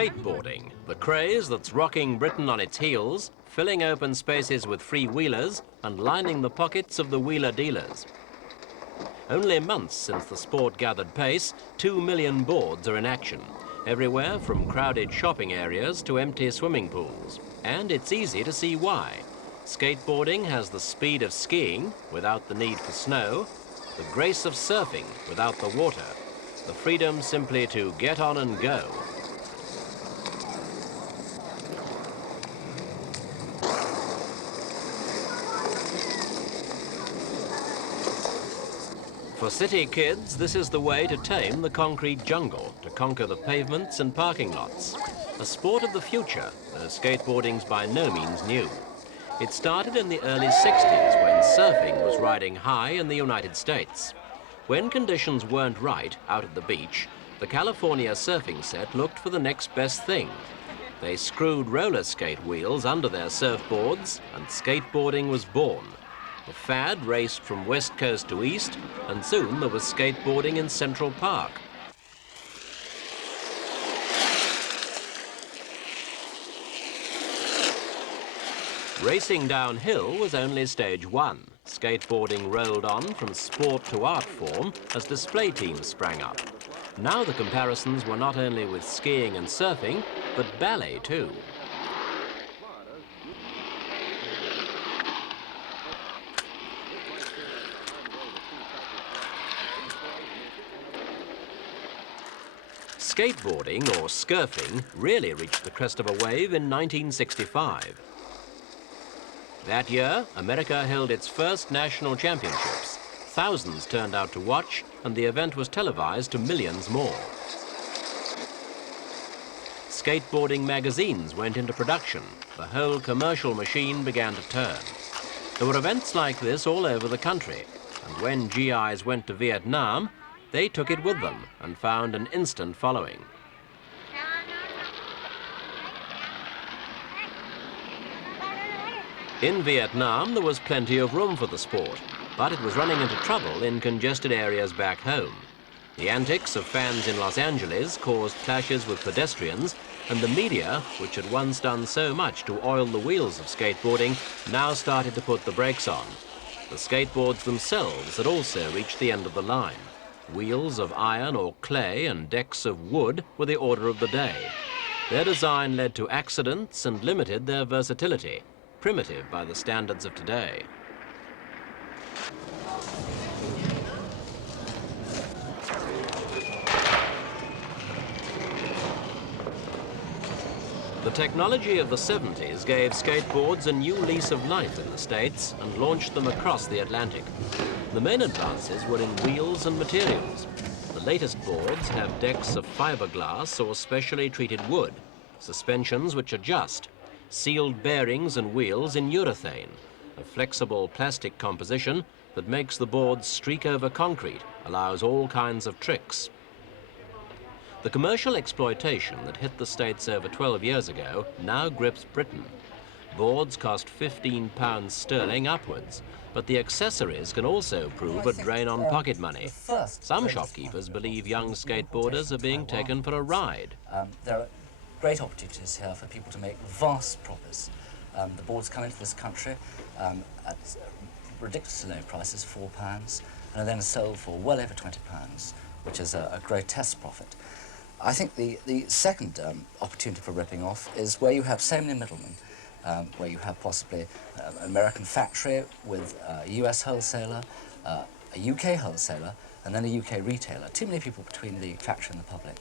Skateboarding, the craze that's rocking Britain on its heels, filling open spaces with free-wheelers and lining the pockets of the wheeler dealers. Only months since the sport gathered pace, 2 million boards are in action, everywhere from crowded shopping areas to empty swimming pools. And it's easy to see why. Skateboarding has the speed of skiing without the need for snow, the grace of surfing without the water, the freedom simply to get on and go. For city kids, this is the way to tame the concrete jungle, to conquer the pavements and parking lots. A sport of the future, though skateboarding's by no means new. It started in the early 60s when surfing was riding high in the United States. When conditions weren't right out at the beach, the California surfing set looked for the next best thing. They screwed roller skate wheels under their surfboards and skateboarding was born. The fad raced from west coast to east, and soon there was skateboarding in Central Park. Racing downhill was only stage one. Skateboarding rolled on from sport to art form as display teams sprang up. Now the comparisons were not only with skiing and surfing, but ballet too. Skateboarding, or scurfing, really reached the crest of a wave in 1965. That year, America held its first national championships. Thousands turned out to watch, and the event was televised to millions more. Skateboarding magazines went into production. The whole commercial machine began to turn. There were events like this all over the country, and when GIs went to Vietnam, they took it with them and found an instant following. In Vietnam, there was plenty of room for the sport, but it was running into trouble in congested areas back home. The antics of fans in Los Angeles caused clashes with pedestrians, and the media, which had once done so much to oil the wheels of skateboarding, now started to put the brakes on. The skateboards themselves had also reached the end of the line. Wheels of iron or clay and decks of wood were the order of the day. Their design led to accidents and limited their versatility, primitive by the standards of today. The technology of the 70s gave skateboards a new lease of life in the States and launched them across the Atlantic. The main advances were in wheels and materials. The latest boards have decks of fiberglass or specially treated wood, suspensions which adjust, sealed bearings and wheels in urethane, a flexible plastic composition that makes the boards streak over concrete, allows all kinds of tricks. The commercial exploitation that hit the States over 12 years ago now grips Britain. Boards cost £15 sterling upwards, but the accessories can also prove a drain on pocket money. Some shopkeepers believe young skateboarders are being taken for a ride. There are great opportunities here for people to make vast profits. The boards come into this country at ridiculously low prices, £4, and are then sold for well over £20, which is a grotesque profit. I think the second opportunity for ripping off is where you have so many middlemen, where you have possibly an American factory with a US wholesaler, a UK wholesaler, and then a UK retailer. Too many people between the factory and the public.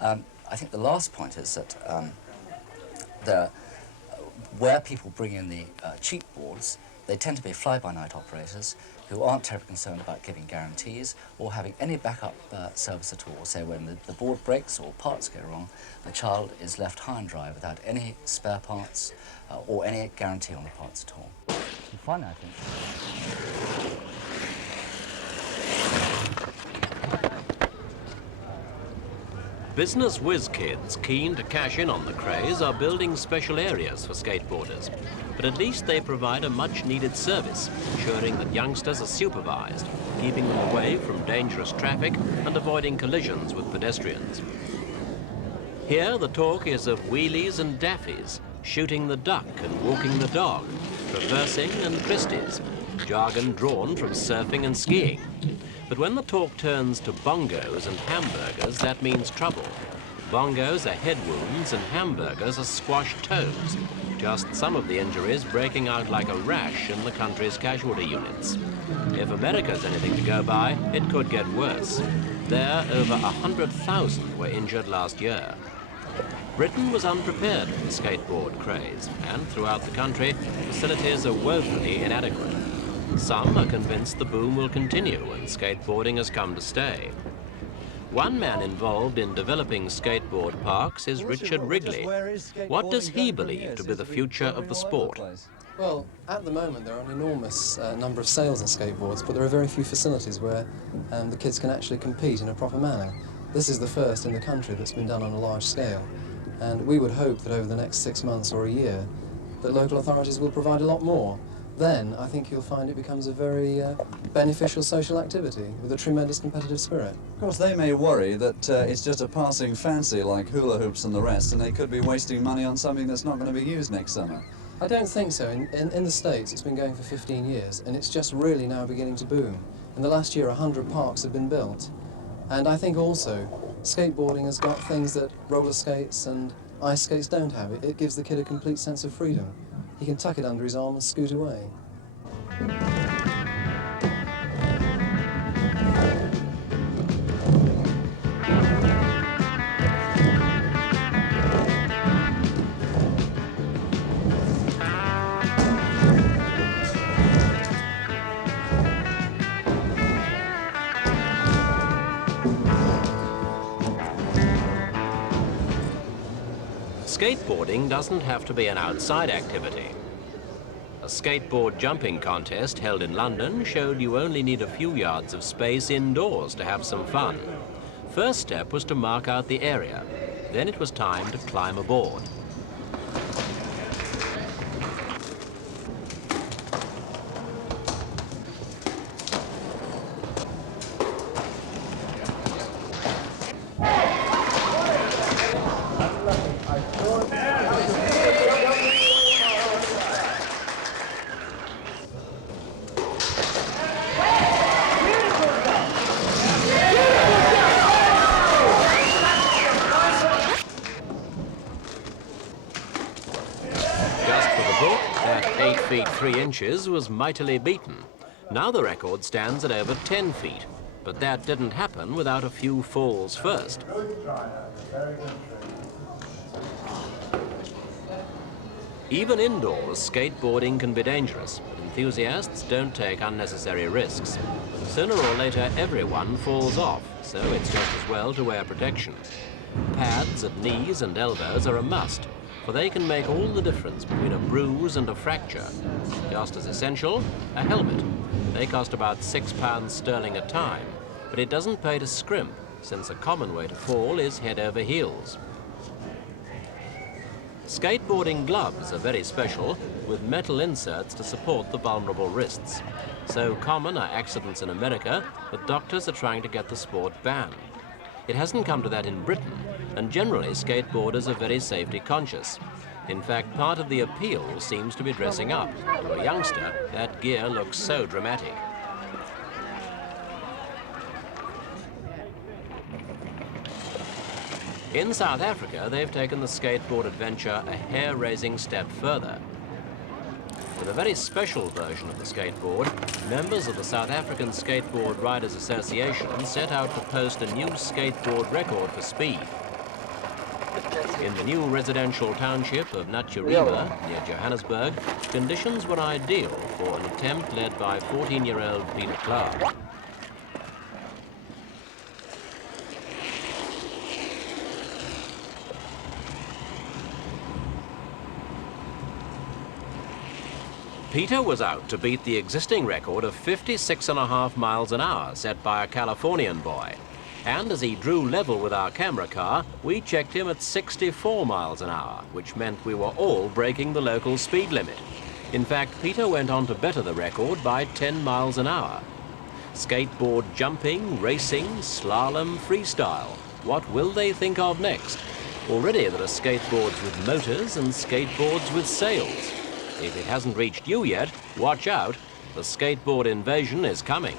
I think the last point is that where people bring in the cheap boards, they tend to be fly-by-night operators who aren't terribly concerned about giving guarantees or having any backup service at all. So when the board breaks or parts go wrong, the child is left high and dry without any spare parts or any guarantee on the parts at all. And finally, I think, Business whiz kids keen to cash in on the craze are building special areas for skateboarders. But at least they provide a much-needed service, ensuring that youngsters are supervised, keeping them away from dangerous traffic and avoiding collisions with pedestrians. Here the talk is of wheelies and daffies, shooting the duck and walking the dog, traversing and twisties, jargon drawn from surfing and skiing. But when the talk turns to bongos and hamburgers, that means trouble. Bongos are head wounds and hamburgers are squashed toes. Just some of the injuries breaking out like a rash in the country's casualty units. If America's anything to go by, it could get worse. There, over 100,000 were injured last year. Britain was unprepared for the skateboard craze, and throughout the country, facilities are woefully inadequate. Some are convinced the boom will continue and skateboarding has come to stay. One man involved in developing skateboard parks is Richard Wrigley. What does he believe to be the future of the sport? Well, at the moment there are an enormous number of sales in skateboards, but there are very few facilities where the kids can actually compete in a proper manner. This is the first in the country that's been done on a large scale, and we would hope that over the next 6 months or a year that local authorities will provide a lot more. Then I think you'll find it becomes a very beneficial social activity with a tremendous competitive spirit. Of course, they may worry that it's just a passing fancy like hula hoops and the rest, and they could be wasting money on something that's not going to be used next summer. I don't think so. In the States, it's been going for 15 years, and it's just really now beginning to boom. In the last year, 100 parks have been built. And I think also, skateboarding has got things that roller skates and ice skates don't have. It gives the kid a complete sense of freedom. He can tuck it under his arm and scoot away. Skateboarding doesn't have to be an outside activity. A skateboard jumping contest held in London showed you only need a few yards of space indoors to have some fun. First step was to mark out the area. Then it was time to climb aboard. That 8 feet 3 inches was mightily beaten. Now the record stands at over 10 feet, but that didn't happen without a few falls first. Even indoors, skateboarding can be dangerous, but enthusiasts don't take unnecessary risks. Sooner or later, everyone falls off, so it's just as well to wear protection. Pads at knees and elbows are a must, for they can make all the difference between a bruise and a fracture. Just as essential, a helmet. They cost about £6 sterling a time, but it doesn't pay to scrimp, since a common way to fall is head over heels. Skateboarding gloves are very special, with metal inserts to support the vulnerable wrists. So common are accidents in America that doctors are trying to get the sport banned. It hasn't come to that in Britain, and generally skateboarders are very safety conscious. In fact, part of the appeal seems to be dressing up. To a youngster, that gear looks so dramatic. In South Africa, they've taken the skateboard adventure a hair-raising step further. With a very special version of the skateboard, members of the South African Skateboard Riders Association set out to post a new skateboard record for speed. In the new residential township of Naturima, near Johannesburg, conditions were ideal for an attempt led by 14-year-old Peter Clark. Peter was out to beat the existing record of 56.5 miles an hour set by a Californian boy. And as he drew level with our camera car, we checked him at 64 miles an hour, which meant we were all breaking the local speed limit. In fact, Peter went on to better the record by 10 miles an hour. Skateboard jumping, racing, slalom, freestyle. What will they think of next? Already there are skateboards with motors and skateboards with sails. If it hasn't reached you yet, watch out. The skateboard invasion is coming.